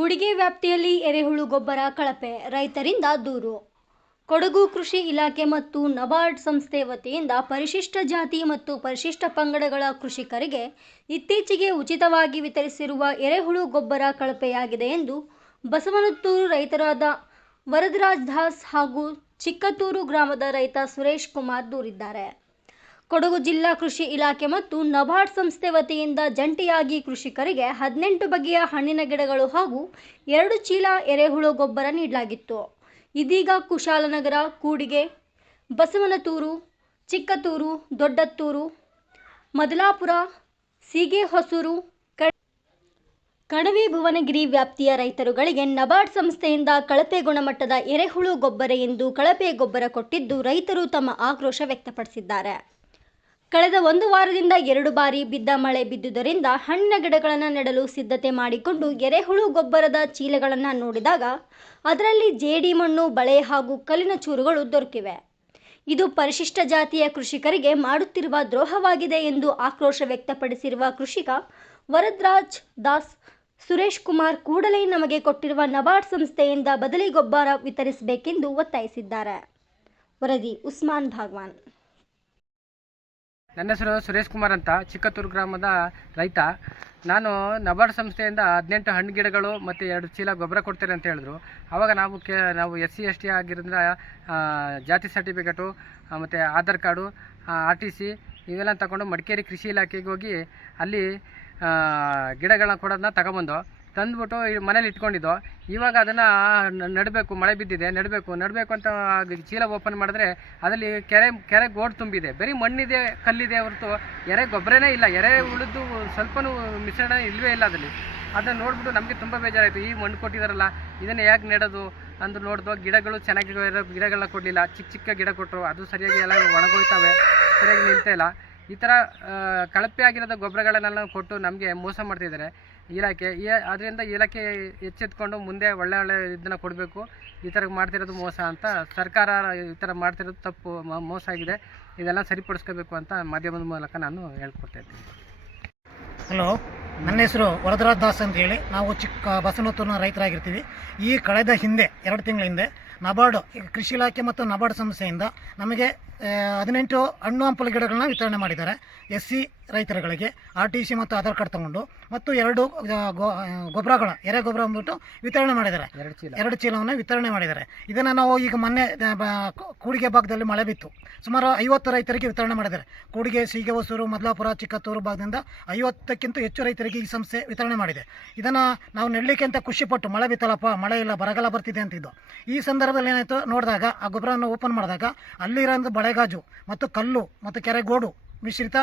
ಕೂಡಿಗೆ ವ್ಯಾಪ್ತಿಯಲ್ಲಿ ಎರೆಹುಳು ಗೊಬ್ಬರ ಕಳಪೆ, ರೈತರಿಂದ ದೂರು. ಕೊಡಗು ಕೃಷಿ ಇಲಾಖೆ ಮತ್ತು ನಬಾರ್ಡ್ ಸಂಸ್ಥೆ ವತಿಯಿಂದ ಪರಿಶಿಷ್ಟ ಜಾತಿ ಮತ್ತು ಪರಿಶಿಷ್ಟ ಪಂಗಡಗಳ ಕೃಷಿಕರಿಗೆ ಇತ್ತೀಚೆಗೆ ಉಚಿತವಾಗಿ ವಿತರಿಸಿರುವ ಎರೆಹುಳು ಗೊಬ್ಬರ ಕಳಪೆಯಾಗಿದೆ ಎಂದು ಬಸವನತ್ತೂರು ರೈತರಾದ ವರದರಾಜ್ ದಾಸ್ ಹಾಗೂ ಚಿಕ್ಕತ್ತೂರು ಗ್ರಾಮದ ರೈತ ಸುರೇಶ್ ಕುಮಾರ್ ದೂರಿದ್ದಾರೆ. ಕೊಡಗು ಜಿಲ್ಲಾ ಕೃಷಿ ಇಲಾಖೆ ಮತ್ತು ನಬಾರ್ಡ್ ಸಂಸ್ಥೆ ವತಿಯಿಂದ ಜಂಟಿಯಾಗಿ ಕೃಷಿಕರಿಗೆ ಹದಿನೆಂಟು ಬಗೆಯ ಹಣ್ಣಿನ ಗಿಡಗಳು ಹಾಗೂ ಎರಡು ಚೀಲ ಎರೆಹುಳು ಗೊಬ್ಬರ ನೀಡಲಾಗಿತ್ತು. ಇದೀಗ ಕುಶಾಲನಗರ, ಕೂಡಿಗೆ, ಬಸವನತೂರು, ಚಿಕ್ಕತೂರು, ದೊಡ್ಡತ್ತೂರು, ಮದಲಾಪುರ, ಸೀಗೆಹೊಸೂರು ಕಣವಿ ಭುವನಗಿರಿ ವ್ಯಾಪ್ತಿಯ ರೈತರುಗಳಿಗೆ ನಬಾರ್ಡ್ ಸಂಸ್ಥೆಯಿಂದ ಕಳಪೆ ಗುಣಮಟ್ಟದ ಎರೆಹುಳು ಗೊಬ್ಬರ ಎಂದು ಕಳಪೆ ಗೊಬ್ಬರ ಕೊಟ್ಟಿದ್ದು ರೈತರು ತಮ್ಮ ಆಕ್ರೋಶ ವ್ಯಕ್ತಪಡಿಸಿದ್ದಾರೆ. ಕಳೆದ ಒಂದು ವಾರದಿಂದ ಎರಡು ಬಾರಿ ಬಿದ್ದ ಮಳೆ ಬಿದ್ದುದರಿಂದ ಹಣ್ಣಿನ ಗಿಡಗಳನ್ನು ನೆಡಲು ಸಿದ್ಧತೆ ಮಾಡಿಕೊಂಡು ಎರೆಹುಳು ಗೊಬ್ಬರದ ಚೀಲಗಳನ್ನು ನೋಡಿದಾಗ ಅದರಲ್ಲಿ ಜೇಡಿ ಮಣ್ಣು, ಬಳೆ ಹಾಗೂ ಕಲ್ಲಿನ ಚೂರುಗಳು ದೊರಕಿವೆ. ಇದು ಪರಿಶಿಷ್ಟ ಜಾತಿಯ ಕೃಷಿಕರಿಗೆ ಮಾಡುತ್ತಿರುವ ದ್ರೋಹವಾಗಿದೆ ಎಂದು ಆಕ್ರೋಶ ವ್ಯಕ್ತಪಡಿಸಿರುವ ಕೃಷಿಕ ವರದ್ರಾಜ್ ದಾಸ್, ಸುರೇಶ್ ಕುಮಾರ್ ಕೂಡಲೇ ನಮಗೆ ಕೊಟ್ಟಿರುವ ನಬಾರ್ಡ್ ಸಂಸ್ಥೆಯಿಂದ ಬದಲಿ ಗೊಬ್ಬರ ವಿತರಿಸಬೇಕೆಂದು ಒತ್ತಾಯಿಸಿದ್ದಾರೆ. ವರದಿ, ಉಸ್ಮಾನ್ ಭಾಗ್ವಾನ್. ನನ್ನ ಹೆಸರು ಸುರೇಶ್ ಕುಮಾರ್ ಅಂತ, ಚಿಕ್ಕತ್ತೂರು ಗ್ರಾಮದ ರೈತ. ನಾನು ನಬಾರ್ಡ್ ಸಂಸ್ಥೆಯಿಂದ ಹದಿನೆಂಟು ಹಣ್ಣು ಗಿಡಗಳು ಮತ್ತು ಎರಡು ಚೀಲ ಗೊಬ್ಬರ ಕೊಡ್ತಾರೆ ಅಂತ ಹೇಳಿದ್ರು. ಆವಾಗ ನಾವು ಕೆ, ನಾವು ಎಸ್ ಸಿ ಎಸ್ ಟಿ ಆಗಿರೋದ್ರ ಜಾತಿ ಸರ್ಟಿಫಿಕೇಟು ಮತ್ತು Aadhaar card R T C ಇವೆಲ್ಲ ತಗೊಂಡು ಮಡಿಕೇರಿ ಕೃಷಿ ಇಲಾಖೆಗೆ ಹೋಗಿ ಅಲ್ಲಿ ಗಿಡಗಳನ್ನ ಕೊಡೋದನ್ನ ತಗೊಬಂದು ತಂದ್ಬಿಟ್ಟು ಮನೇಲಿ ಇಟ್ಕೊಂಡಿದ್ದು. ಇವಾಗ ಅದನ್ನು ನೆಡಬೇಕು, ಮಳೆ ಬಿದ್ದಿದೆ, ನೆಡಬೇಕು ನೆಡಬೇಕು ಅಂತ ಚೀಲ ಓಪನ್ ಮಾಡಿದ್ರೆ ಅದರಲ್ಲಿ ಕೆರೆ ಕೆರೆ ಗೋಡ್ ತುಂಬಿದೆ. ಬರೀ ಮಣ್ಣಿದೆ, ಕಲ್ಲಿದೆ ಹೊರತು ಎರೆ ಗೊಬ್ಬರನೇ ಇಲ್ಲ. ಎರೆ ಉಳಿದು ಸ್ವಲ್ಪನೂ ಮಿಶ್ರಣ ಇಲ್ಲವೇ ಇಲ್ಲ ಅದರಲ್ಲಿ. ಅದನ್ನು ನೋಡ್ಬಿಟ್ಟು ನಮಗೆ ತುಂಬ ಬೇಜಾರಾಯಿತು. ಈ ಮಣ್ಣು ಕೊಟ್ಟಿದ್ದಾರಲ್ಲ ಇದನ್ನು ಯಾಕೆ ನೆಡೋದು ಅಂದು ನೋಡಿದ್ವು ಗಿಡಗಳು ಚೆನ್ನಾಗಿ ಇರೋ ಗಿಡಗಳನ್ನ ಕೊಡಲಿಲ್ಲ. ಚಿಕ್ಕ ಚಿಕ್ಕ ಗಿಡ ಕೊಟ್ಟರು ಅದು ಸರಿಯಾಗಿ ಎಲ್ಲ ಒಣಗೋಯ್ತವೆ, ಸರಿಯಾಗಿ ನಿಲ್ತಾ ಇಲ್ಲ. ಈ ಥರ ಕಳಪೆ ಆಗಿರೋದ ಗೊಬ್ಬರಗಳನ್ನೆಲ್ಲ ಕೊಟ್ಟು ನಮಗೆ ಮೋಸ ಮಾಡ್ತಿದ್ದಾರೆ. ಇಲಾಖೆ ಅದರಿಂದ ಇಲಾಖೆ ಎಚ್ಚೆತ್ಕೊಂಡು ಮುಂದೆ ಒಳ್ಳೆ ಒಳ್ಳೆ ಇದನ್ನ ಕೊಡಬೇಕು. ಈ ಥರ ಮಾಡ್ತಿರೋದು ಮೋಸ ಅಂತ ಸರ್ಕಾರ ಈ ಥರ ಮಾಡ್ತಿರೋದು ತಪ್ಪು ಮೋಸ ಆಗಿದೆ. ಇದೆಲ್ಲ ಸರಿಪಡಿಸ್ಕೋಬೇಕು ಅಂತ ಮಾಧ್ಯಮದ ಮೂಲಕ ನಾನು ಹೇಳ್ಕೊಡ್ತಾ ಇದ್ದೀನಿ. ಹಲೋ, ನನ್ನ ಹೆಸರು ವರದರಾಜ್ ದಾಸ್ ಅಂತ ಹೇಳಿ. ನಾವು ಚಿಕ್ಕ ಬಸವನತ್ತೂರಿನ ರೈತರಾಗಿರ್ತೀವಿ. ಈ ಕಳೆದ ಹಿಂದೆ, ಎರಡು ತಿಂಗಳ ಹಿಂದೆ ನಬಾರ್ಡ್ ಕೃಷಿ ಇಲಾಖೆ ಮತ್ತು ನಬಾರ್ಡ್ ಸಂಸ್ಥೆಯಿಂದ ನಮಗೆ ಹದಿನೆಂಟು ಹಣ್ಣು ಹಂಪಲು ಗಿಡಗಳನ್ನ ವಿತರಣೆ ಮಾಡಿದ್ದಾರೆ. ಎಸ್ ಸಿ ರೈತರುಗಳಿಗೆ ಆರ್ ಟಿ ಸಿ ಮತ್ತು ಆಧಾರ್ ಕಾರ್ಡ್ ತಗೊಂಡು ಮತ್ತು ಎರಡು ಗೊಬ್ಬರಗಳ ಎರೆ ಗೊಬ್ಬರ ಅಂದ್ಬಿಟ್ಟು ವಿತರಣೆ ಮಾಡಿದ್ದಾರೆ. ಎರಡು ಚೀಲ. ಎರಡು ಚೀಲವನ್ನು ವಿತರಣೆ ಮಾಡಿದ್ದಾರೆ. ಇದನ್ನು ನಾವು ಈಗ ಮೊನ್ನೆ ಕೂಡಿಗೆ ಭಾಗದಲ್ಲಿ ಮಳೆ ಬಿತ್ತು. ಸುಮಾರು ಐವತ್ತು ರೈತರಿಗೆ ವಿತರಣೆ ಮಾಡಿದ್ದಾರೆ. ಕೂಡಿಗೆ ಸೀಗೆ ಹೊಸೂರು ಮದಲಾಪುರ ಚಿಕ್ಕತ್ತೂರು ಭಾಗದಿಂದ ಐವತ್ತಕ್ಕಿಂತ ಹೆಚ್ಚು ರೈತರಿಗೆ ಈ ಸಂಸ್ಥೆ ವಿತರಣೆ ಮಾಡಿದೆ. ಇದನ್ನು ನಾವು ನೆಡಲಿಕ್ಕೆ ಅಂತ ಖುಷಿಪಟ್ಟು ಮಳೆ ಬಿತ್ತಲ್ಲಪ್ಪ ಮಳೆ ಇಲ್ಲ ಬರಗಾಲ ಬರ್ತಿದೆ ಅಂತಿದ್ದು. ಈ ಸಂದರ್ಭದಲ್ಲಿ ಏನಾಯಿತು ನೋಡಿದಾಗ ಆ ಗೊಬ್ಬರವನ್ನು ಓಪನ್ ಮಾಡಿದಾಗ ಅಲ್ಲಿರೋ ಬಳೆಗಾಜು ಮತ್ತು ಕಲ್ಲು ಮತ್ತು ಕೆರೆಗೋಡು ಮಿಶ್ರಿತ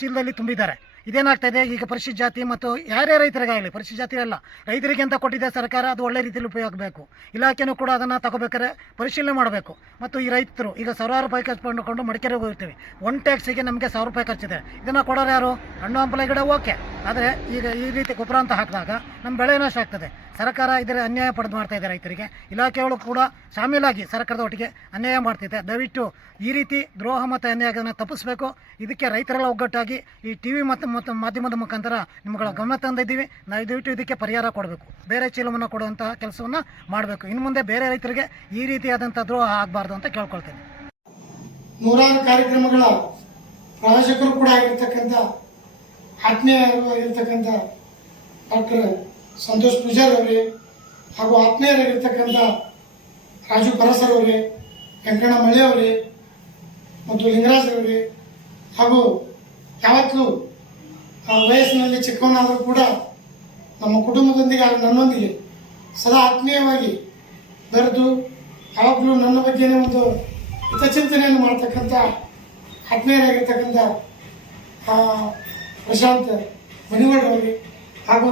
ಚೀಲದಲ್ಲಿ ತುಂಬಿದ್ದಾರೆ. ಇದೇನಾಗ್ತಾ ಇದೆ? ಈಗ ಪರಿಶಿಷ್ಟ ಜಾತಿ ಮತ್ತು ಯಾರೇ ರೈತರಿಗಾಗಲಿ ಪರಿಶಿಷ್ಟ ಜಾತಿ ಅಲ್ಲ, ರೈತರಿಗೆ ಅಂತ ಕೊಟ್ಟಿದೆ ಸರ್ಕಾರ, ಅದು ಒಳ್ಳೆ ರೀತಿಯಲ್ಲಿ ಉಪಯೋಗಬೇಕು ಇಲಾಖೆಯೂ ಕೂಡ ಅದನ್ನು ತಗೋಬೇಕಾದ್ರೆ ಪರಿಶೀಲನೆ ಮಾಡಬೇಕು. ಮತ್ತು ಈ ರೈತರು, ಈಗ ಸಾವಿರಾರು ರೂಪಾಯಿ ಖರ್ಚು ಮಾಡಿಕೊಂಡು ಮಡಿಕೇರಿಗೆ ಹೋಗಿರ್ತೀವಿ. ಒನ್ ಟ್ಯಾಕ್ಸಿಗೆ ನಮಗೆ ಸಾವಿರ ರೂಪಾಯಿ ಖರ್ಚಿದೆ. ಇದನ್ನು ಕೊಡೋರು ಯಾರು? ಹಣ್ಣು, ಹಂಪಲ, ಗಿಡ, ಓಕೆ. ಆದರೆ ಈಗ ಈ ರೀತಿ ಗೊಬ್ಬರ ಅಂತ ಹಾಕಿದಾಗ ನಮ್ಮ ಬೆಳೆ ನಾಶ ಆಗ್ತದೆ. ಸರ್ಕಾರ ಇದರ ಅನ್ಯಾಯ ಪಡೆದು ಮಾಡ್ತಾ ಇದೆ ರೈತರಿಗೆ. ಇಲಾಖೆಗಳು ಕೂಡ ಶಾಮೀಲಾಗಿ ಸರ್ಕಾರದ ಒಟ್ಟಿಗೆ ಅನ್ಯಾಯ ಮಾಡ್ತಿದೆ. ದಯವಿಟ್ಟು ಈ ರೀತಿ ದ್ರೋಹ ಮತ್ತು ಅನ್ಯಾಯಗಳನ್ನು ತಪ್ಪಿಸಬೇಕು. ಇದಕ್ಕೆ ರೈತರೆಲ್ಲ ಒಗ್ಗಟ್ಟಾಗಿ ಈ ಟಿ ವಿ ಮತ್ತು ಮತ್ತು ಮಾಧ್ಯಮದ ಮುಖಾಂತರ ನಿಮ್ಮಗಳ ಗಮನ ತಂದಿದ್ದೀವಿ ನಾವು ದಯವಿಟ್ಟು ಇದಕ್ಕೆ ಪರಿಹಾರ ಕೊಡಬೇಕು. ಬೇರೆ ಚೀಲವನ್ನು ಕೊಡುವಂತಹ ಕೆಲಸವನ್ನು ಮಾಡಬೇಕು. ಇನ್ನು ಮುಂದೆ ಬೇರೆ ರೈತರಿಗೆ ಈ ರೀತಿಯಾದಂಥ ದ್ರೋಹ ಆಗಬಾರ್ದು ಅಂತ ಕೇಳ್ಕೊಳ್ತೇನೆ. ನೂರಾರು ಕಾರ್ಯಕ್ರಮಗಳ ಪ್ರಾಯೋಜಕರು ಕೂಡ ಆಗಿರ್ತಕ್ಕಂಥ ಆತ್ಮೀಯ ಇರತಕ್ಕಂಥ ಡಾಕ್ಟರ್ ಸಂತೋಷ್ ಪೂಜಾರ್ ಅವರೇ ಹಾಗೂ ಆತ್ಮೀಯರಾಗಿರ್ತಕ್ಕಂಥ ರಾಜು ಪರಸರ್ ಅವರೇ, ವೆಂಕಣ್ಣ ಮಳೆ ಅವರೇ ಮತ್ತು ಲಿಂಗರಾಜ್ ಅವರೇ ಹಾಗೂ ಯಾವತ್ತೂ ವಯಸ್ಸಿನಲ್ಲಿ ಚಿಕ್ಕವನಾದರೂ ಕೂಡ ನಮ್ಮ ಕುಟುಂಬದೊಂದಿಗೆ ಹಾಗೂ ನನ್ನೊಂದಿಗೆ ಸದಾ ಆತ್ಮೀಯವಾಗಿ ಬೆರೆತು ಯಾವಾಗಲೂ ನನ್ನ ಬಗ್ಗೆನೇ ಒಂದು ಹಿತಚಿಂತನೆಯನ್ನು ಮಾಡ್ತಕ್ಕಂಥ ಆತ್ಮೀಯರಾಗಿರ್ತಕ್ಕಂಥ ಪ್ರಶಾಂತ್ ಪ್ರಶಾಂತ್ ಅವರಿಗೆ ಹಾಗೂ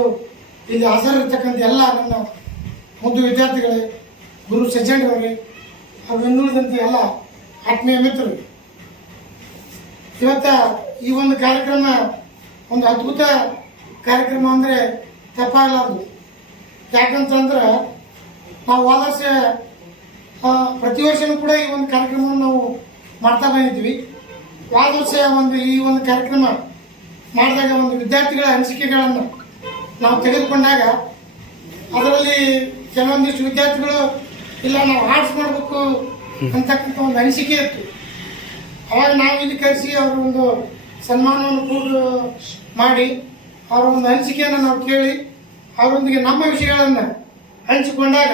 ಇಲ್ಲಿ ಹಾಜರಿರ್ತಕ್ಕಂಥ ಎಲ್ಲ ನನ್ನ ಮುದ್ದು ವಿದ್ಯಾರ್ಥಿಗಳೇ, ಗುರು ಸಜ್ಜಂಡ್ರವರೇ ಹಾಗೂ ಇನ್ನುಳಿದಂತೆ ಎಲ್ಲ ಆತ್ಮೀಯ ಮಿತ್ರರು. ಇವತ್ತ ಈ ಒಂದು ಕಾರ್ಯಕ್ರಮ, ಒಂದು ಅದ್ಭುತ ಕಾರ್ಯಕ್ರಮ ಅಂದರೆ ತಪ್ಪಾಗಲಾರದು. ಯಾಕಂತಂದ್ರೆ, ನಾವು ವರ್ಷ ಪ್ರತಿ ವರ್ಷನೂ ಕೂಡ ಈ ಒಂದು ಕಾರ್ಯಕ್ರಮವನ್ನು ನಾವು ಮಾಡ್ತಾ ಬಂದಿದ್ವಿ. ವರ್ಷ ಒಂದು ಈ ಒಂದು ಕಾರ್ಯಕ್ರಮ ಮಾಡಿದಾಗ ಒಂದು ವಿದ್ಯಾರ್ಥಿಗಳ ಅನಿಸಿಕೆಗಳನ್ನು ನಾವು ತೆಗೆದುಕೊಂಡಾಗ ಅದರಲ್ಲಿ ಕೆಲವೊಂದಿಷ್ಟು ವಿದ್ಯಾರ್ಥಿಗಳು ಇಲ್ಲ ನಾವು ಆರ್ಟ್ಸ್ ಮಾಡಬೇಕು ಅಂತಕ್ಕಂಥ ಒಂದು ಅನಿಸಿಕೆ ಇತ್ತು. ಅವಾಗ ನಾವು ಇಲ್ಲಿ ಕರೆಸಿ ಅವ್ರ ಒಂದು ಸನ್ಮಾನವನ್ನು ಕೂಡ ಮಾಡಿ ಅವರ ಒಂದು ಅನಿಸಿಕೆಯನ್ನು ನಾವು ಕೇಳಿ ಅವರೊಂದಿಗೆ ನಮ್ಮ ವಿಷಯಗಳನ್ನು ಹಂಚಿಕೊಂಡಾಗ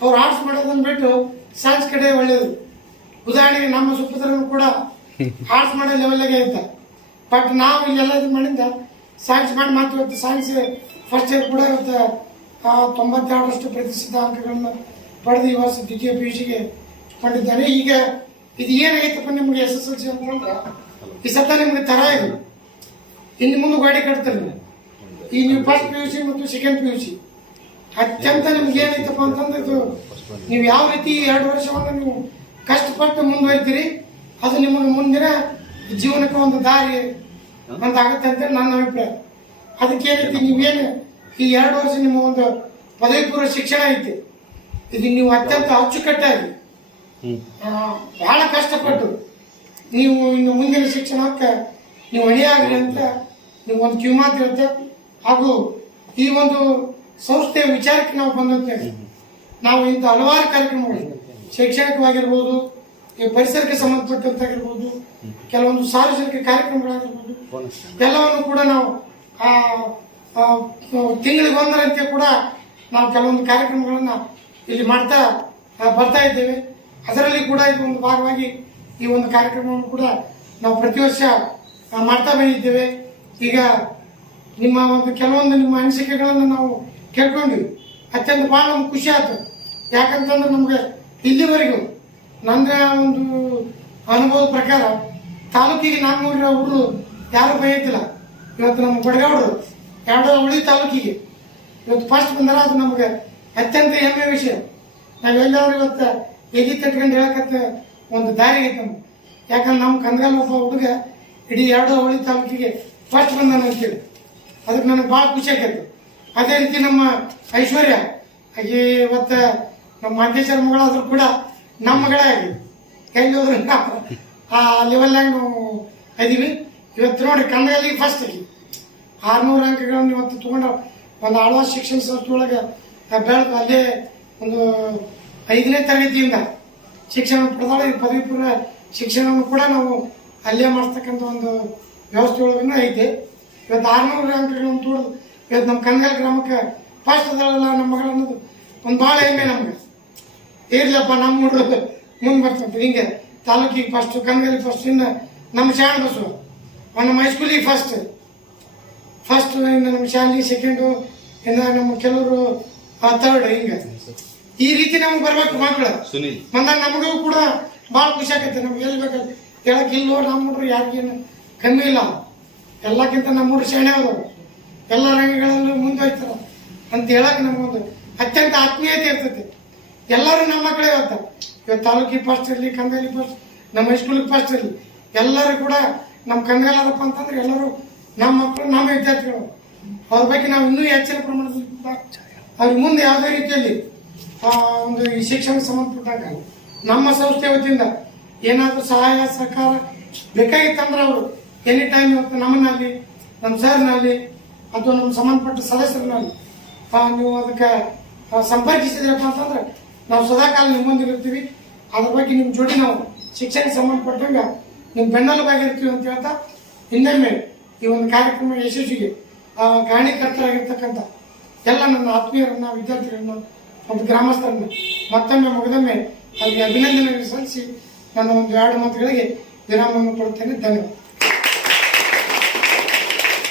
ಅವ್ರು ಆರ್ಟ್ಸ್ ಮಾಡೋದನ್ನು ಬಿಟ್ಟು ಸೈನ್ಸ್ ಕಡೆ ಒಳ್ಳೆಯದು ಉದಾಹರಣೆಗೆ ನಮ್ಮ ಸುಪುತ್ರನು ಕೂಡ ಆರ್ಟ್ಸ್ ಮಾಡೋ ಲೆವೆಲ್ಗೆ ಇದ್ದ ಬಟ್ ನಾವು ಇಲ್ಲೆಲ್ಲ ಇದು ಮಾಡಿಂದ ಸೈನ್ಸ್ ಮಾಡಿ ಮಾತು ಇವತ್ತು ಸೈನ್ಸ್ ಫಸ್ಟ್ ಇಯರ್ ಕೂಡ ಇವತ್ತು ತೊಂಬತ್ತೆರಡರಷ್ಟು ಪ್ರತಿಶತ ಅಂಕಗಳನ್ನು ಪಡೆದು ಈ ವರ್ಷ ದ್ವಿತೀಯ ಪಿ ಯು ಸಿಗೆ ಈಗ ಇದು ಏನಾಗೈತಪ್ಪ ನಿಮ್ಗೆ ಎಸ್ ಎಸ್ ಎಲ್ ಸಿ ಅಂತಂದ್ರೆ ಈ ಸತ ನಿಮ್ಗೆ ತರ ಇದು ಇನ್ನು ಮುಂದೆ ಗಾಡಿ ಕಟ್ತಾರೆ ನೀವು. ಈ ನೀವು ಫಸ್ಟ್ ಪಿ ಯು ಸಿ ಮತ್ತು ಸೆಕೆಂಡ್ ಪಿ ಯು ಸಿ. ಅತ್ಯಂತ ನಿಮ್ಗೆ ಏನೈತಪ್ಪ ಅಂತಂದ್ರೆ ಇದು ನೀವು ಯಾವ ರೀತಿ ಎರಡು ವರ್ಷವನ್ನು ನೀವು ಕಷ್ಟಪಟ್ಟು ಮುಂದುವರಿತೀರಿ, ಅದು ನಿಮ್ಮನ್ನು ಮುಂದಿನ ಜೀವನಕ್ಕೆ ಒಂದು ದಾರಿ ಆಗುತ್ತೆ ಅಂತ ನನ್ನ ಅಭಿಪ್ರಾಯ. ಅದಕ್ಕೆ ಏನೈತಿ ನೀವೇನು ಈ ಎರಡು ವರ್ಷ ನಿಮ್ಮ ಒಂದು ಪದವಿ ಪೂರ್ವ ಶಿಕ್ಷಣ ಐತಿ. ಇದು ನೀವು ಅತ್ಯಂತ ಅಚ್ಚುಕಟ್ಟಾಗಿ ಬಹಳ ಕಷ್ಟಪಟ್ಟು ನೀವು ಇನ್ನು ಮುಂದಿನ ಶಿಕ್ಷಣಕ್ಕೆ ನೀವು ಹೊಣೆಯಾಗ್ರಿ ಅಂತ, ನೀವು ಒಂದು ಕಿವಿಮಾತು ಅಂತ ಹಾಗೂ ಈ ಒಂದು ಸಂಸ್ಥೆಯ ವಿಚಾರಕ್ಕೆ ನಾವು ಬಂದಂತೇವೆ ನಾವು ಇಂಥ ಹಲವಾರು ಕಾರ್ಯಕ್ರಮಗಳು ಶೈಕ್ಷಣಿಕವಾಗಿರ್ಬೋದು ಈ ಪರಿಸರಕ್ಕೆ ಸಂಬಂಧಪಟ್ಟಂತಾಗಿರ್ಬೋದು ಕೆಲವೊಂದು ಸಾರ್ವಜನಿಕ ಕಾರ್ಯಕ್ರಮಗಳಾಗಿರ್ಬೋದು ಎಲ್ಲವನ್ನು ಕೂಡ ನಾವು ಆ, ತಿಂಗಳಿಗೆ ಒಂದರಂತೆ ಕೂಡ ನಾವು ಕೆಲವೊಂದು ಕಾರ್ಯಕ್ರಮಗಳನ್ನು ಇಲ್ಲಿ ಮಾಡ್ತಾ ಬರ್ತಾ ಇದ್ದೇವೆ. ಅದರಲ್ಲಿ ಕೂಡ ಇದು ಒಂದು ಭಾಗವಾಗಿ ಈ ಒಂದು ಕಾರ್ಯಕ್ರಮವನ್ನು ಕೂಡ ನಾವು ಪ್ರತಿ ವರ್ಷ ಮಾಡ್ತಾ ಬಂದಿದ್ದೇವೆ. ಈಗ ನಿಮ್ಮ ಒಂದು ಕೆಲವೊಂದು ನಿಮ್ಮ ಅನಿಸಿಕೆಗಳನ್ನು ನಾವು ಕೇಳ್ಕೊಂಡ್ವಿ. ಅತ್ಯಂತ ಭಾಳ ನಮ್ಗೆ ಖುಷಿ ಆಯ್ತು ಯಾಕಂತಂದ್ರೆ ನಮ್ಗೆ ಇಲ್ಲಿವರೆಗೂ ನನ್ನ ಒಂದು ಅನುಭವದ ಪ್ರಕಾರ ತಾಲೂಕಿಗೆ ನಾನ್ನೂರ ಹುಡುಗರು ಯಾರು ಬೈಯತ್ತಿಲ್ಲ ಇವತ್ತು ನಮ್ಮ ಬಡಗಾವ್ರು ಎರಡು ಉಳಿ ತಾಲೂಕಿಗೆ. ಇವತ್ತು ಫಸ್ಟ್ ಬಂದಾರ ಅದು ನಮ್ಗೆ ಅತ್ಯಂತ ಹೆಮ್ಮೆ ವಿಷಯ. ನಾವೆಲ್ಲರೂ ಇವತ್ತು ಎಗಿ ತಟ್ಕೊಂಡು ಹೇಳಕತ್ತ ಒಂದು ದಾರಿ ಐತೆ ನಮ್ಗೆ. ಯಾಕಂದ್ರೆ ನಮ್ಮ ಕಂದಗಲ್ ಒಬ್ಬ ಹುಡುಗ ಇಡೀ ಎರಡು ಹುಳಿ ತಾಲೂಕಿಗೆ ಫಸ್ಟ್ ಬಂದಾನ ಅಂತೇಳಿ. ಅದಕ್ಕೆ ನನಗೆ ಭಾಳ ಖುಷಿ ಆಕೈತೆ. ಅದೇ ರೀತಿ ನಮ್ಮ ಐಶ್ವರ್ಯ, ಹಾಗೆ ಇವತ್ತು ನಮ್ಮ ಮಾಂತೇಶ್ವರ ಮಗಳಾದ್ರೂ ಕೂಡ ನಮ್ಮ ಮಗಳೇ ಎಲ್ಲಿ ಹೋದ್ರೆ ನಾವು ಆ ಲೆವೆಲ್ನಾಗ ನಾವು ಇದೀವಿ. ಇವತ್ತು ನೋಡಿ ಕನ್ನಡಲ್ಲಿ ಫಸ್ಟ್ ಆಗಿ ಆರ್ನೂರು ಅಂಕಗಳನ್ನು ಇವತ್ತು ತೊಗೊಂಡು ಒಂದು ಆಳ್ವಾ ಶಿಕ್ಷಣ ಸಂಸ್ಥೆ ಒಳಗೆ ಬೆಳೆದು ಅಲ್ಲೇ ಒಂದು ಐದನೇ ತರಗತಿಯಿಂದ ಶಿಕ್ಷಣ ಪಡೆದಾಳ ಪದವಿ ಪೂರ್ವ ಶಿಕ್ಷಣವನ್ನು ಕೂಡ ನಾವು ಅಲ್ಲೇ ಮಾಡ್ತಕ್ಕಂಥ ಒಂದು ವ್ಯವಸ್ಥೆ ಒಳಗೂ ಐತೆ. ಇವತ್ತು ಆರ್ನೂರು ಅಂಕಗಳನ್ನು ತೋಡೋದು ಇವತ್ತು ನಮ್ಮ ಕನ್ನಡ ಗ್ರಾಮಕ್ಕೆ ಫಸ್ಟ್ ಅದಲ್ಲ ನಮ್ಮ ಮಗಳು ಅನ್ನೋದು ಒಂದು ಭಾಳ ಹೆಮ್ಮೆ ನಮ್ಗೆ. ಇರ್ಲಪ್ಪ ನಮ್ಮ ಹುಡುಗರು ಮುಂದೆ ಬರ್ತಂತ ಹಿಂಗೆ ತಾಲೂಕಿಗೆ ಫಸ್ಟ್ ಕನಗಲ್ಲಿ ಫಸ್ಟ್ ಇನ್ನು ನಮ್ಮ ಶಾಣ ಬಸ್ಸು. ನಮ್ಮ ಹೈಸ್ಕೂಲಿಗೆ ಫಸ್ಟ್ ಫಸ್ಟ್ ಇನ್ನು ನಮ್ಮ ಶಾಲೆಗೆ ಸೆಕೆಂಡು ಇನ್ನು ನಮ್ಮ ಕೆಲವರು ತರ್ಡ್ ಹಿಂಗೆ. ಈ ರೀತಿ ನಮ್ಗೆ ಬರ್ಬೇಕು ಮಕ್ಕಳು ಬಂದಾಗ ನಮಗೂ ಕೂಡ ಭಾಳ ಖುಷಿ ಆಗತ್ತೆ ನಮ್ಗೆ ಎಲ್ಲಿ ಬೇಕಲ್ಲಿ ಹೇಳಕ್ ಇಲ್ಲೋ ನಮ್ಮ ಹುಡ್ರು ಯಾರಿಗೇನು ಕಮ್ಮಿ ಇಲ್ಲ. ಎಲ್ಲಕ್ಕಿಂತ ನಮ್ಮ ಹುಡ್ರು ಶಾಣೆ ಅವರು ಎಲ್ಲ ರಂಗಗಳಲ್ಲೂ ಮುಂದುವರಿತಾರ ಅಂತ ಹೇಳಕ್ ನಮಗೊಂದು ಅತ್ಯಂತ ಆತ್ಮೀಯತೆ ಇರ್ತೈತಿ. ಎಲ್ಲರೂ ನಮ್ಮ ಮಕ್ಕಳೇ ಇವತ್ತು ಇವತ್ತು ತಾಲೂಕಿಗೆ ಫಸ್ಟ್ ಇರಲಿ ಕಂದಾಲಿ ಫಸ್ಟ್ ನಮ್ಮ ಹೈಸ್ಕೂಲಿಗೆ ಫಸ್ಟ್ ಇರಲಿ ಎಲ್ಲರೂ ಕೂಡ ನಮ್ಮ ಕಂದಾಲರಪ್ಪ ಅಂತಂದ್ರೆ ಎಲ್ಲರೂ ನಮ್ಮ ಮಕ್ಕಳು, ನಮ್ಮ ವಿದ್ಯಾರ್ಥಿಗಳು. ಅವ್ರ ಬಗ್ಗೆ ನಾವು ಇನ್ನೂ ಹೆಚ್ಚಿನ ಪ್ರಮಾಣದಲ್ಲಿ ಅವ್ರ ಅವ್ರಿಗೆ ಮುಂದೆ ಯಾವುದೇ ರೀತಿಯಲ್ಲಿ ಒಂದು ಈ ಶಿಕ್ಷಣ ಸಂಬಂಧಪಟ್ಟಾಗ ನಮ್ಮ ಸಂಸ್ಥೆ ವತಿಯಿಂದ ಏನಾದರೂ ಸಹಾಯ, ಸಹಕಾರ ಬೇಕಾಗಿತ್ತಂದ್ರೆ ಅವರು ಎನಿ ಟೈಮ್ ಇವತ್ತು ನಮ್ಮನ್ನಲ್ಲಿ ನಮ್ಮ ಸರ್ನಲ್ಲಿ ಅಥವಾ ನಮ್ಮ ಸಂಬಂಧಪಟ್ಟ ಸದಸ್ಯರನ್ನಲ್ಲಿ ನೀವು ಅದಕ್ಕೆ ಸಂಪರ್ಕಿಸಿದ್ರಪ್ಪ ಅಂತಂದ್ರೆ ನಾವು ಸದಾಕಾಲ ನಿಮ್ಮೊಂದಿಗೆ ಇರ್ತೀವಿ. ಅದ್ರ ಬಗ್ಗೆ ನಿಮ್ಮ ಜೋಡಿ ನಾವು ಶಿಕ್ಷಣಕ್ಕೆ ಸಂಬಂಧಪಟ್ಟಂಗೆ ನಿಮ್ಮ ಬೆನ್ನೆಲುಬಾಗಿರ್ತೀವಿ ಅಂತ ಹೇಳ್ತಾ ಇನ್ನೊಮ್ಮೆ ಈ ಒಂದು ಕಾರ್ಯಕ್ರಮ ಯಶಸ್ವಿಗೆ ಕಾರಣೀಕರ್ತರಾಗಿರ್ತಕ್ಕಂಥ ಎಲ್ಲ ನನ್ನ ಆತ್ಮೀಯರನ್ನ, ವಿದ್ಯಾರ್ಥಿಗಳನ್ನ ಒಂದು ಗ್ರಾಮಸ್ಥರನ್ನ ಮತ್ತೊಮ್ಮೆ ಮುಗಿದೊಮ್ಮೆ ಅಲ್ಲಿಗೆ ಅಭಿನಂದನೆ ಸಲ್ಲಿಸಿ ನನ್ನ ಒಂದು ಎರಡು ಮಾತುಗಳಿಗೆ ವಿರಾಮವನ್ನು ಕೊಡುತ್ತೇನೆ. ಧನ್ಯವಾದ.